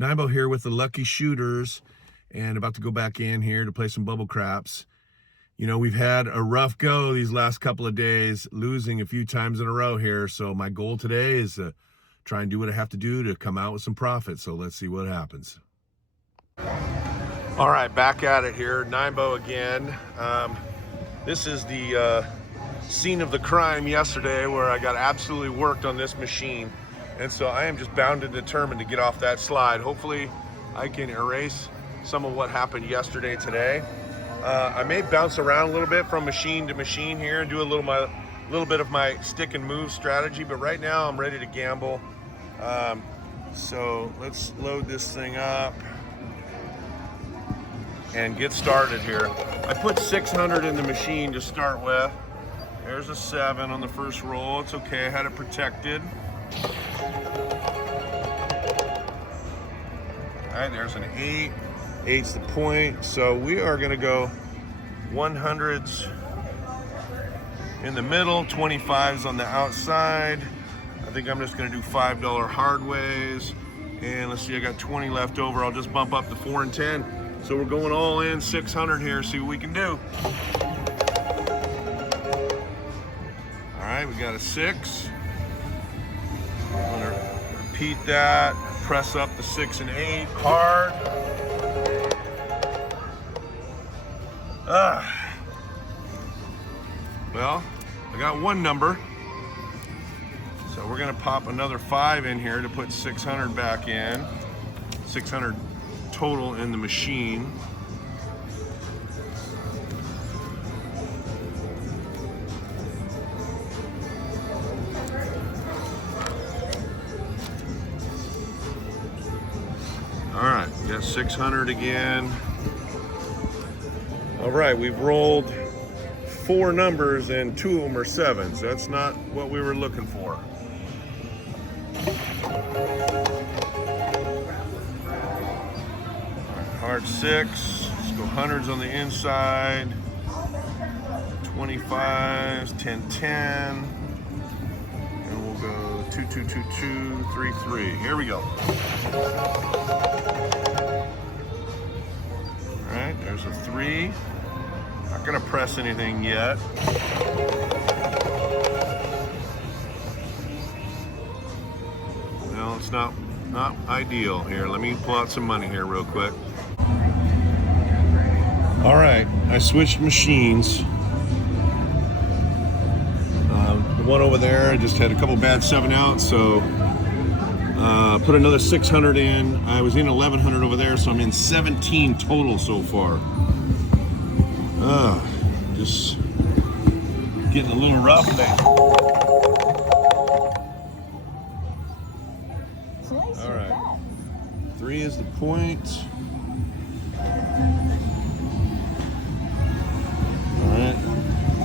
Nybo here with the Lucky Shooters and about to go back in here to play some bubble craps. You know, we've had a rough go these last couple of days, losing a few times in a row here. So my goal today is to try and do what I have to do to come out with some profit. So let's see what happens. All right, back at it here. Nybo again. This is the scene of the crime yesterday where I got absolutely worked on this machine. And so I am just bound and determined to get off that slide. Hopefully I can erase some of what happened yesterday today. I may bounce around a little bit from machine to machine here and do a little bit of my stick and move strategy, but right now I'm ready to gamble. So let's load this thing up and get started here. I put 600 in the machine to start with. There's a 7 on the first roll. It's okay, I had it protected. All right, there's an 8. 8's the point. So we are gonna go 100s in the middle, 25s on the outside. I think I'm just gonna do $5 hard ways. And let's see, I got 20 left over. I'll just bump up to 4 and 10. So we're going all in 600 here, see what we can do. All right, we got a 6. I'm gonna repeat that, press up the 6 and 8 hard. Well, I got one number. So we're gonna pop another 5 in here to put 600 back in. 600 total in the machine. All right, got 600 again. All right, we've rolled 4 numbers and 2 of them are 7s. That's not what we were looking for. All right, hard 6. Let's go hundreds on the inside. 25s, 10, 10. And we'll go 2, 2, 2, 2, 3, 3. Here we go. All right, there's a 3. Not gonna press anything yet. Well, it's not ideal here. Let me pull out some money here real quick. All right, I switched machines. The one over there, I just had a couple bad 7 outs, so put another 600 in. I was in 1100 over there, so I'm in 17 total so far. Just getting a little rough there. All right, 3 is the point. All right,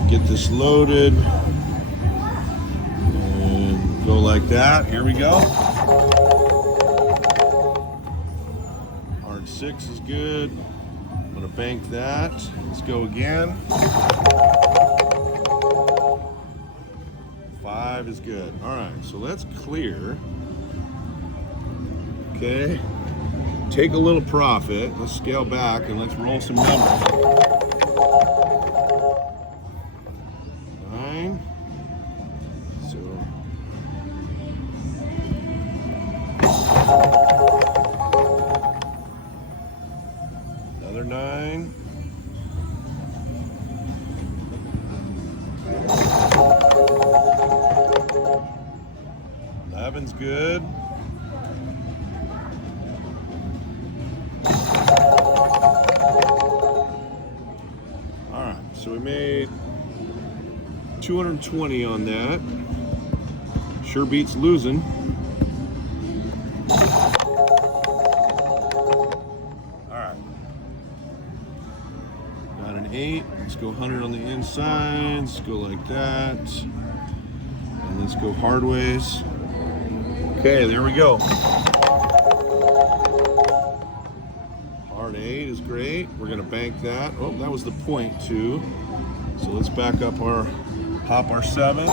get this loaded and go like that. Here we go. Hard 6 is good. I'm gonna bank that. Let's go again. 5 is good. All right, so let's clear. Okay, take a little profit. Let's scale back and let's roll some numbers. 9. So another 9. 11's good. All right, so we made 220 on that. Sure beats losing. All right. Got an 8. Let's go 100 on the inside. Let's go like that. And let's go hard ways. Okay, there we go. Hard 8 is great. We're gonna bank that. Oh, that was the point too. So let's back up our, pop our 7.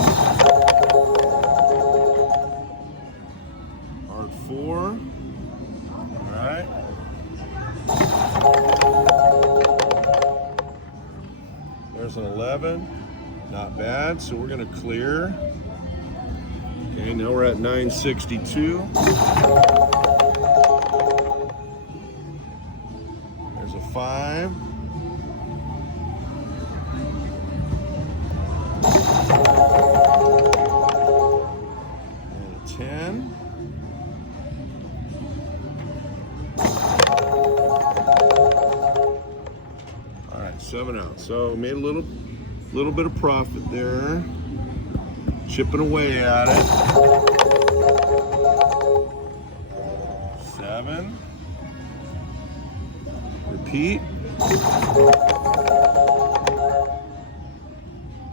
Hard 4. All 7. Not bad. So we're going to clear. Okay, now we're at 962. There's a 5. And a 10. All right, 7 out. So made a little bit of profit there. Chipping away at it. 7. Repeat.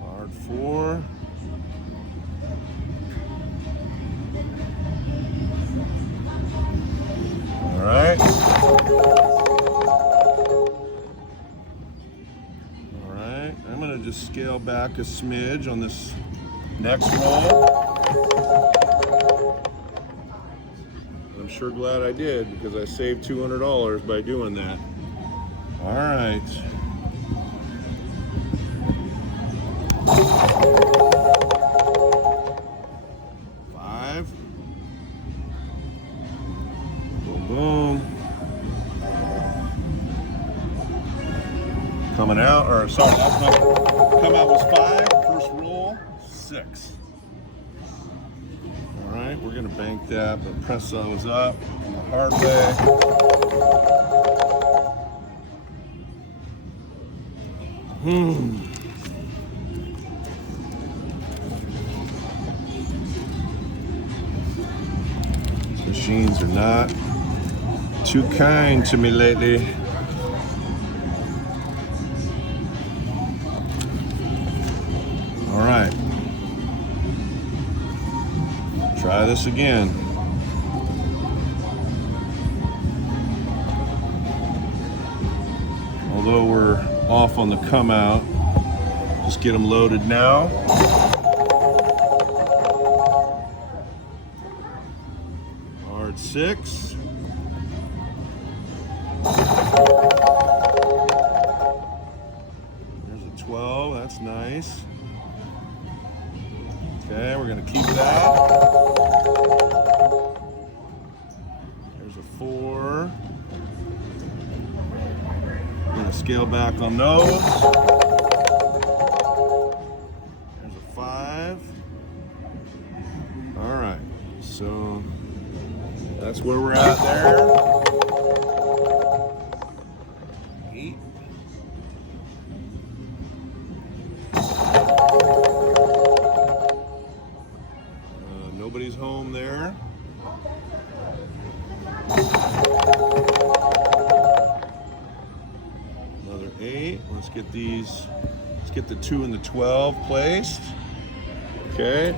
Hard 4. All right. All right. I'm going to just scale back a smidge on this next roll. I'm sure glad I did because I saved $200 by doing that. All right. Five. Boom, boom. Coming out, or sorry, that's not, come out was 5. First roll, 6. All right, we're gonna bank that, but press those up in the hard way. These machines are not too kind to me lately. All right. Try this again. Although we're off on the come out, just get them loaded now. Hard 6. There's a 12, that's nice. Okay, we're gonna keep that. There's a 4. We're gonna scale back on those. There's a 5. All right, so that's where we're at there. 8. Nobody's home there. Another 8. Let's get these. Let's get the 2 and the 12 placed. Okay.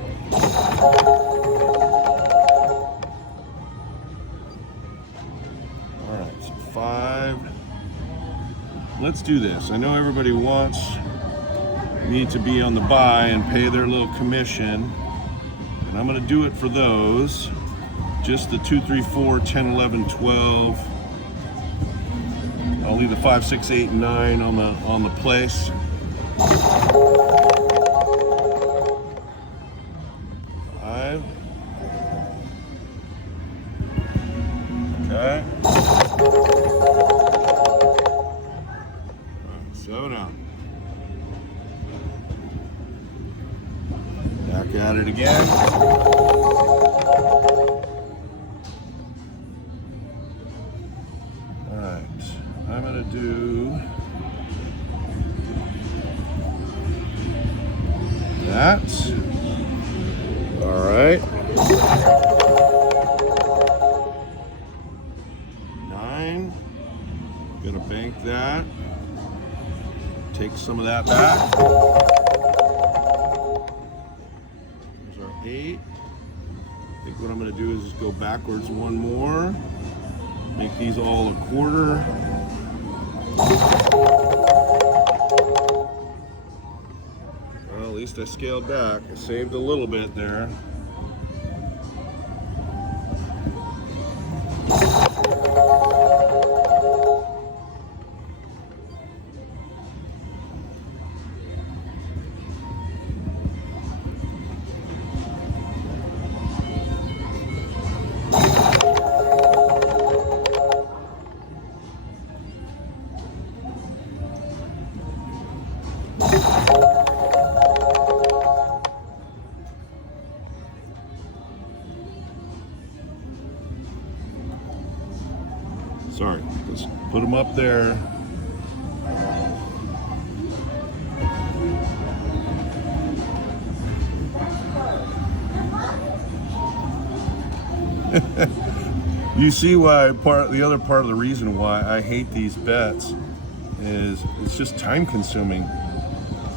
All right. So 5. Let's do this. I know everybody wants me to be on the buy and pay their little commission. And I'm going to do it for those. Just the 2, 3, 4, 10, 11, 12. I'll leave the 5, 6, 8, and 9 on the place. 5. Okay. 7 out. Back at it again. All right, I'm gonna do that. All right. 9. Gonna bank that. Take some of that back. 8. I think what I'm going to do is just go backwards one more. Make these all a quarter. Well, at least I scaled back. I saved a little bit there. Sorry, let's put them up there. You see why the other part of the reason why I hate these bets is it's just time consuming.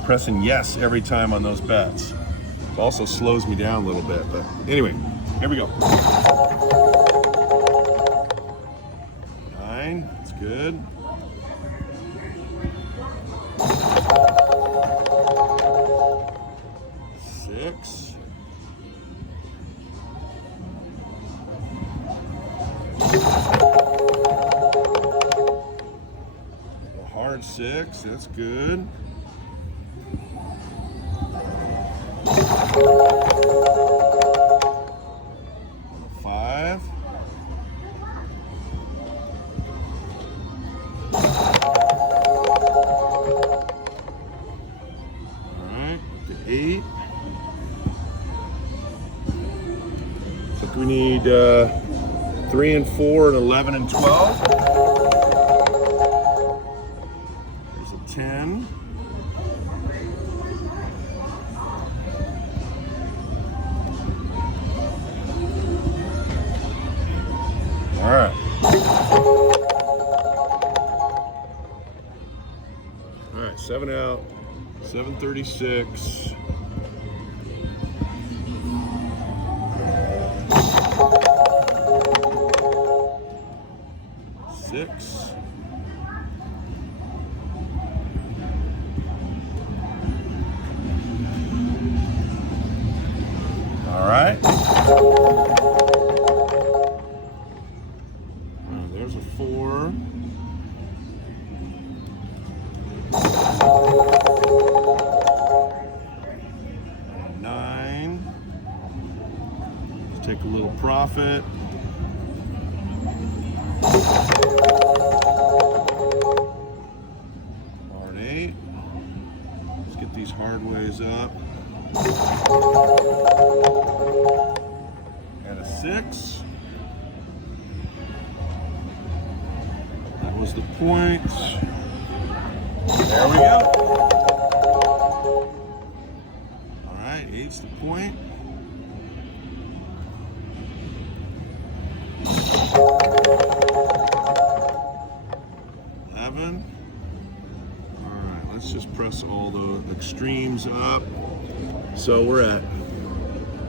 Pressing yes every time on those bets. It also slows me down a little bit, but anyway, here we go. 9, that's good. 6. A hard 6, that's good. 5. All right, the 8. So we need 3 and 4 and 11 and 12. There's a 10. All right. All right, 7 out, 736. 6. All right. There's a 4. 9. Let's take a little profit. 8. Let's get these hard ways up. And a 6. That was the point. There we go. All right, 8's the point. 11. Let's just press all the extremes up. So we're at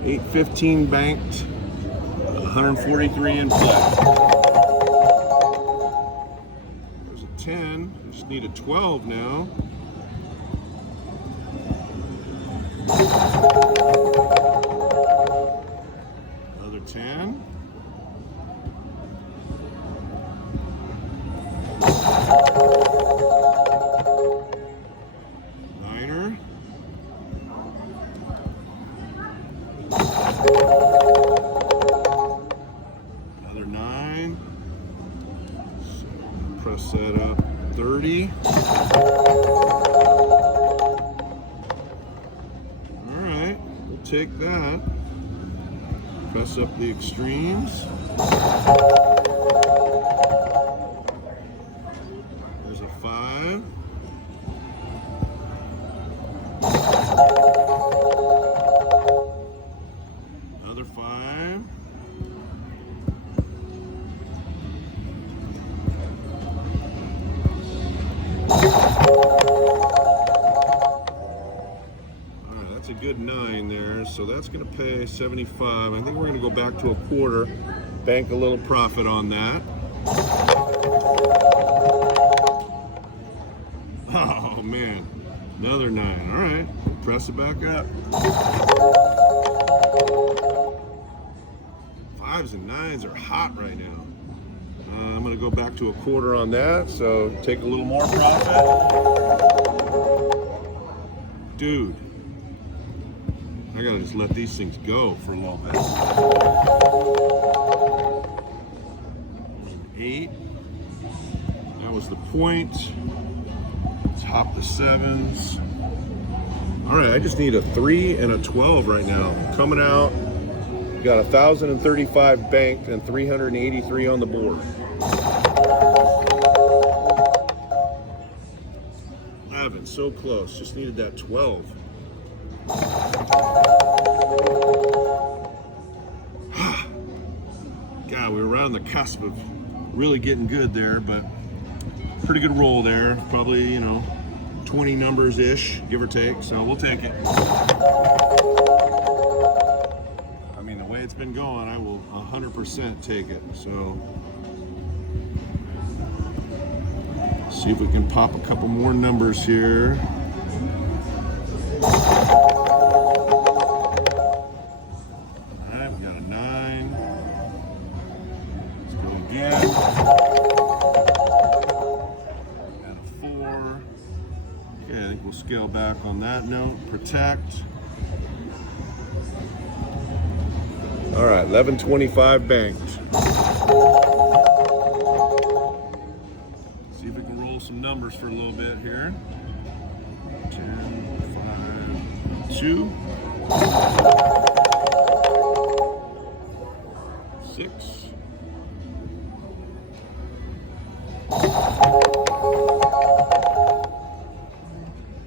815 banked, 143 in play. There's a 10. We just need a 12 now. Another 10. Another 9. So press that up. 30. All right, we'll take that. Press up the extremes. There's a 5. Another 5. All right, that's a good 9 there. So that's going to pay 75. I think we're going to go back to a quarter, bank a little profit on that. Oh man, another 9. All right, press it back up. 5s and 9s are hot right now. I'm going to go back to a quarter on that, so take a little more profit. Dude, I got to just let these things go for a little bit. There's an 8. That was the point. Top the 7s. All right, I just need a 3 and a 12 right now. Coming out. Got 1,035 banked and 383 on the board. So close, just needed that 12. God, we were right on the cusp of really getting good there, but pretty good roll there. Probably, 20 numbers-ish, give or take, so we'll take it. I mean, the way it's been going, I will 100% take it, so. See if we can pop a couple more numbers here. All right, we got a 9. Let's go again. Got a 4. Okay, I think we'll scale back on that note. Protect. All right, 1125 banked. Some numbers for a little bit here. 10, 5, 2, 6.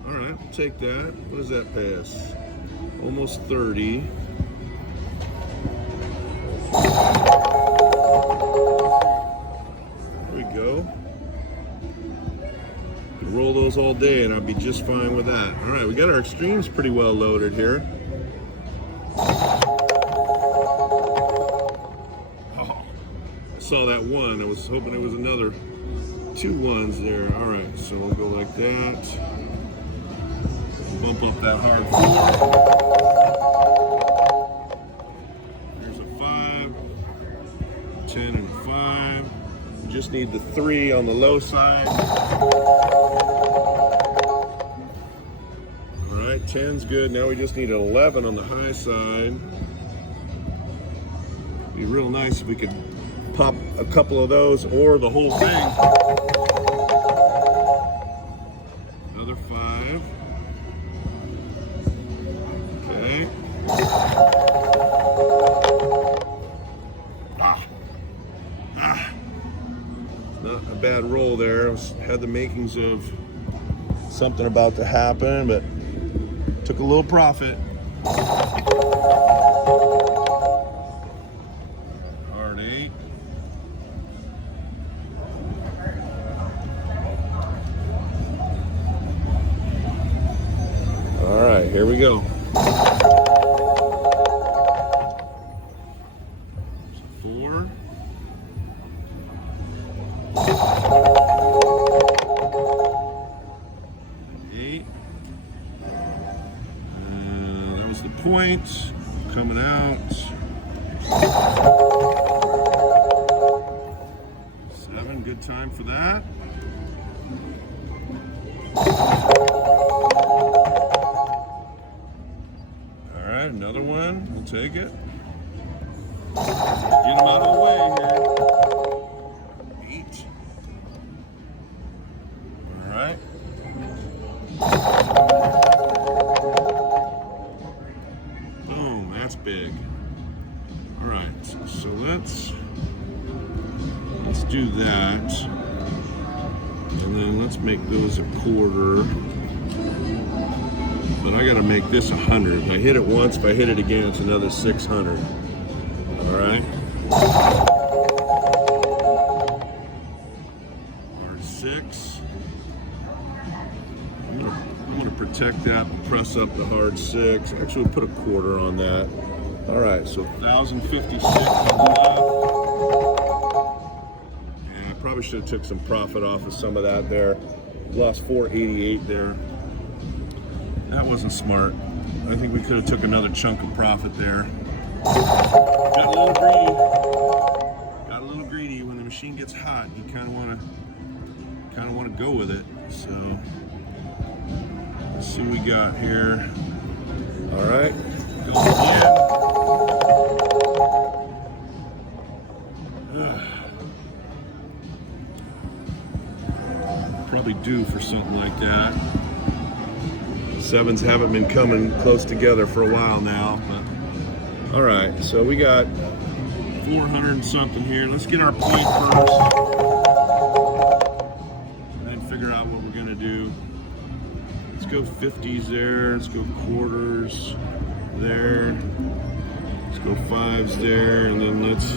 All right, we'll take that. What does that pass? Almost 30. There we go. Roll those all day and I'll be just fine with that. All right, we got our extremes pretty well loaded here. Oh, I saw that 1. I was hoping it was another 2 1s there. All right, so we'll go like that. Bump up that hard 4. There's a 5, 10 and 5. Just need the 3 on the low side. 10's good. Now we just need an 11 on the high side. Be real nice if we could pop a couple of those or the whole thing. Another 5. Okay. Not a bad roll there. Had the makings of something about to happen, but took a little profit. Hard 8. All right, here we go. 4. 8. The point coming out. 7, good time for that. All right, another one. We'll take it. Get them out of the way here. 8. All right. That's big. All right, so let's do that, and then let's make those a quarter. But I got to make this 100. I hit it once. If I hit it again, it's another 600. All right. Hard 6. I'm gonna protect that and press up the hard 6. Actually, we'll put a quarter on that. All right, so 1,056 on the left. Yeah, I probably should have took some profit off of some of that there. Lost 488 there. That wasn't smart. I think we could have took another chunk of profit there. Got a little greedy. Got a little greedy. When the machine gets hot, you kind of want to go with it. So let's see what we got here. All right, going again. Probably due for something like that. 7s haven't been coming close together for a while now, but all right, so we got 400 and something here. Let's get our point first. figure out what we're gonna do. Let's go 50s there. Let's go quarters there. Let's go 5s there, and then let's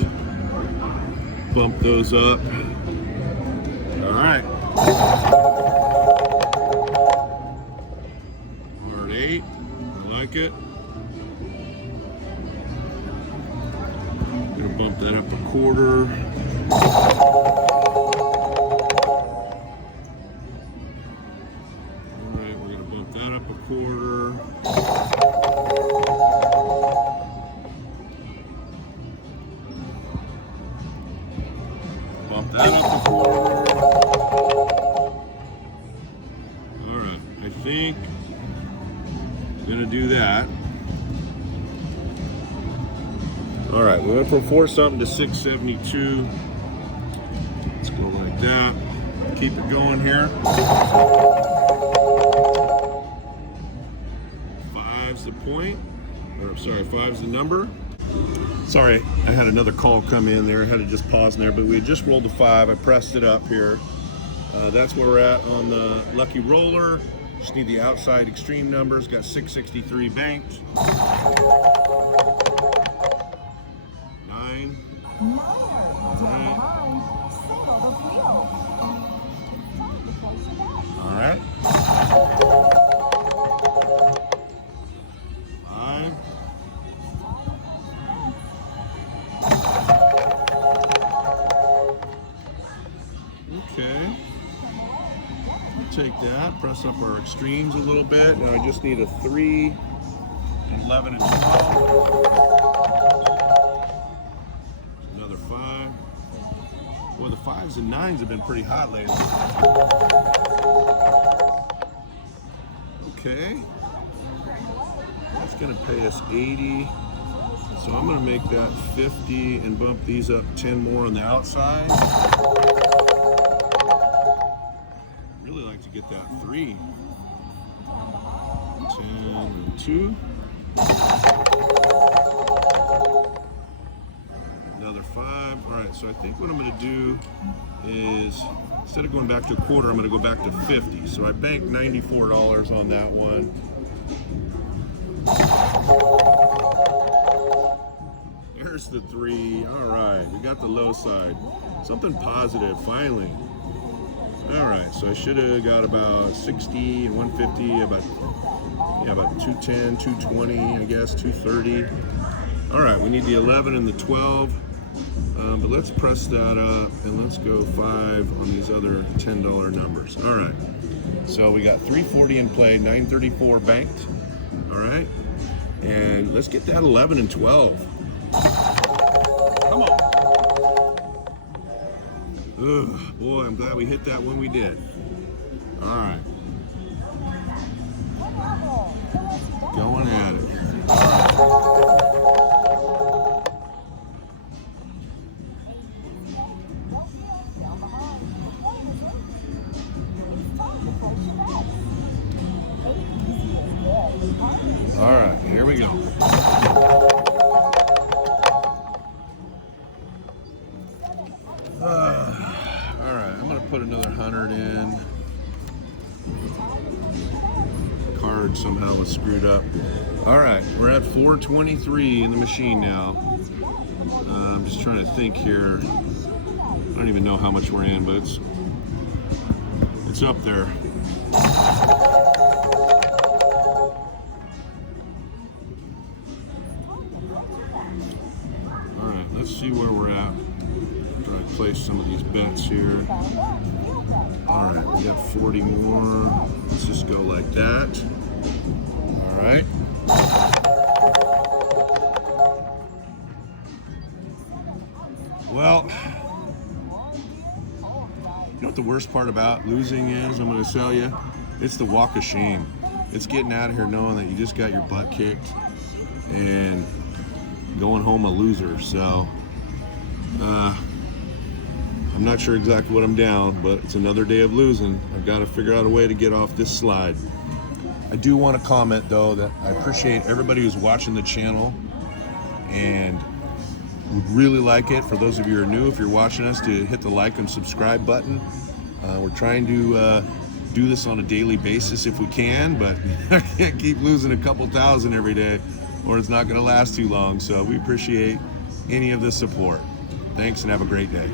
bump those up. All right. Hard 8. I like it. Gonna bump that up a quarter. Quarter. Bump that up a quarter. All right, I think I'm gonna do that. All right, we went from 4 something to 672. Let's go like that. Keep it going here. The point, or sorry, 5's the number. Sorry, I had another call come in there. I had to just pause in there, but we had just rolled a 5. I pressed it up here. That's where we're at on the lucky roller. Just need the outside extreme numbers. Got 663 banked. 9. All right. Okay, take that, press up our extremes a little bit. Now I just need a 3, 11, and 12. Another 5. Well, the 5s and 9s have been pretty hot lately. Okay, that's gonna pay us 80. So I'm gonna make that 50 and bump these up 10 more on the outside. Really like to get that 3. 10 and 2. Another 5. All right, so I think what I'm gonna do is, instead of going back to a quarter, I'm gonna go back to 50. So I banked $94 on that one. There's the 3. All right, we got the low side. Something positive, finally. All right, so I should have got about 60 and 150, about 210, 220, I guess, 230. All right, we need the 11 and the 12, but let's press that up and let's go 5 on these other $10 numbers. All right, so we got 340 in play, 934 banked. All right, and let's get that 11 and 12. Come on. Ugh, boy, I'm glad we hit that when we did. All right. Going at it here. All right, here we go. All right, I'm gonna put another 100 in. Card somehow was screwed up. All right, we're at 423 in the machine now. I'm just trying to think here. I don't even know how much we're in, but it's up there. All right, let's see where we're at. Try to place some of these bets here. All right, we got 40 more. Let's just go like that. All right. Well, you know what the worst part about losing is? I'm going to tell you, it's the walk of shame. It's getting out of here knowing that you just got your butt kicked and going home a loser. So, I'm not sure exactly what I'm down, but it's another day of losing. I've got to figure out a way to get off this slide. I do want to comment though that I appreciate everybody who's watching the channel and would really like it for those of you who are new, if you're watching us, to hit the like and subscribe button. We're trying to do this on a daily basis if we can, but I can't keep losing a couple thousand every day or it's not going to last too long. So we appreciate any of the support. Thanks and have a great day.